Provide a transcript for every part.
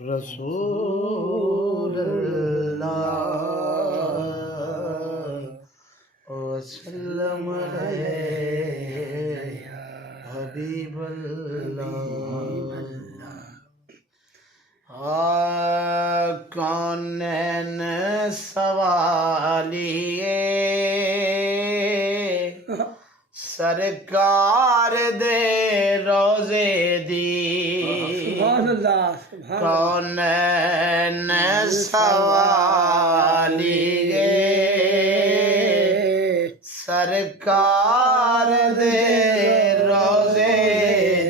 रसूलल्लाह वसल्लम हबीबल्लाह। कौनैन सवालिए सरकार दे रोजे दी, कौनैन सवालिए सरकार दे रोजे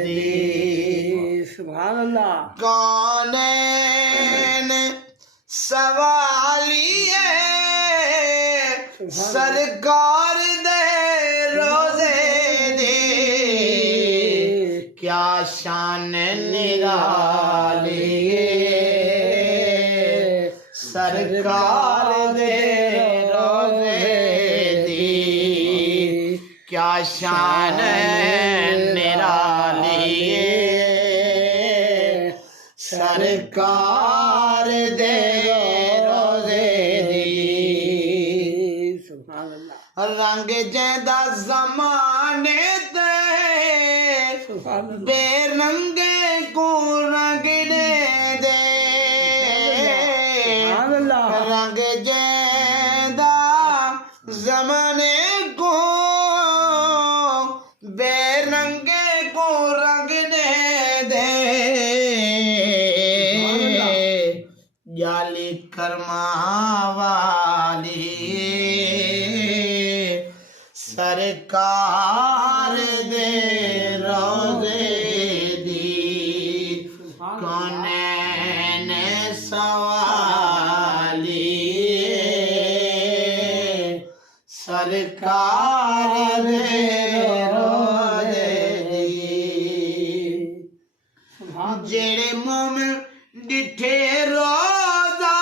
दी। कौनैन सवालिए सरकार दे रोजे दी, क्या शान निराली सरकार दे रोजे दी, क्या शान निराली सरकार दे रोजे दी। रंग जैदा जमाने ते बेरंगे को रंग दे, रंग जैदा जमाने को बेरंगे को रंग दे, जाली कर्मा वाली सरकार दे रोजे दी, कौनैन सवालिए सरकार दे रोजे दी। जेड़े मोमिन डिठे रोजा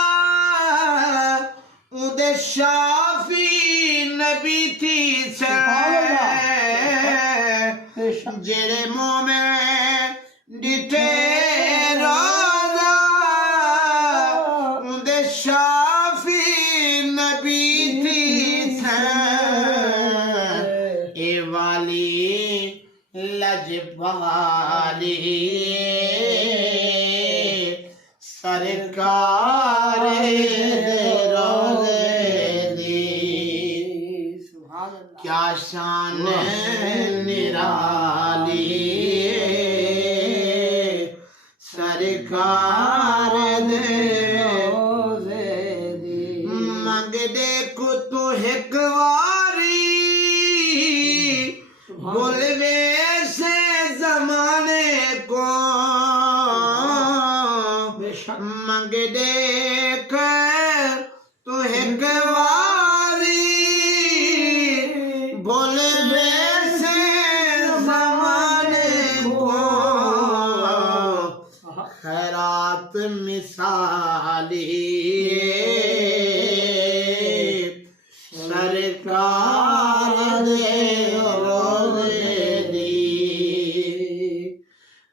उदे शाफी नबी थी से, जेड़े मोमिन डिठे रोजा उदे शाफी नबी थी से, ए वाली लजपाली सरकार दे रोजे दी, क्या शान निराली सरकार दे रोजे दी। मंगदे को तू एक वारी बोलवे से जमाने को, मंग देख तू एक वारी बोलवे से जमाने को, खैरात मिसाली सरकार दे रोजे दी,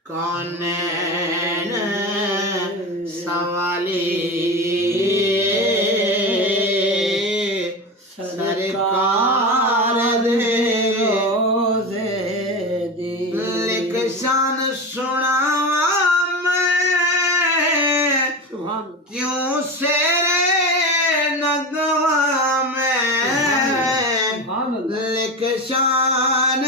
कौनैन सवालिए सरकार दे रोजे दी। लिख शान सुनावा मैं क्यों सेरे नगवा में, लिख शान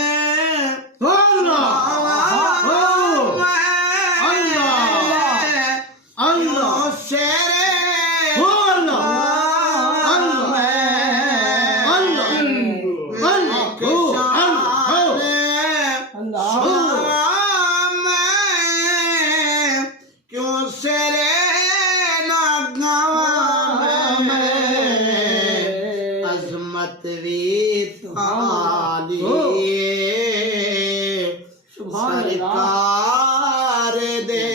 सरकार दे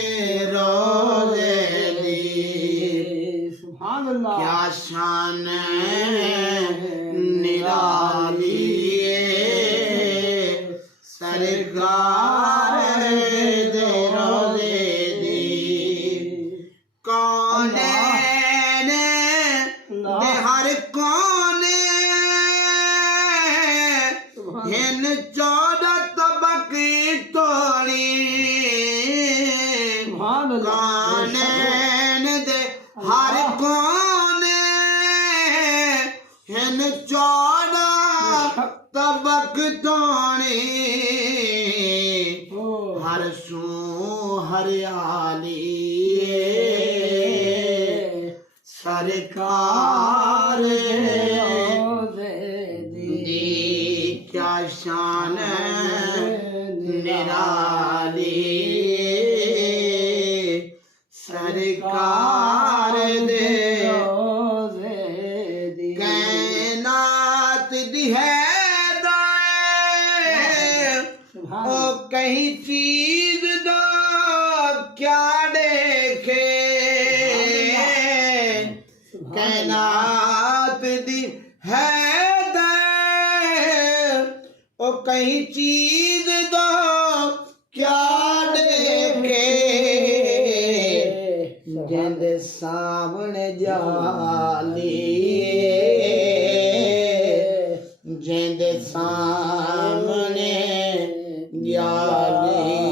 रोजे दी, क्या शान निराली सरकार दे रोजे दी, कानैन दे हर कोने हिन चौड़ा तबक तोणी हर सू हरियाली सरकार दी क्या शान निराली सरकार दे कैनात दी है ओ कहीं चीज दो क्या देखे कैनात दी है ओ कहीं चीज दो क्या देखे जिंद सामने जाली जिंद सामने जाली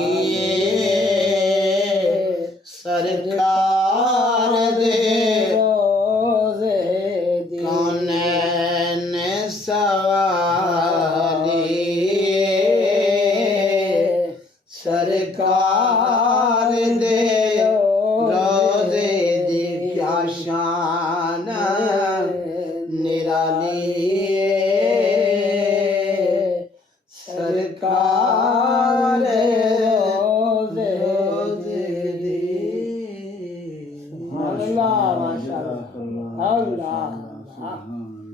सरकार दे कौनैन सवाली सरकार दे रोज़े दी क्या शान निराली सरकार रोज़े दी अल्लाह माशाअल्लाह अल्लाह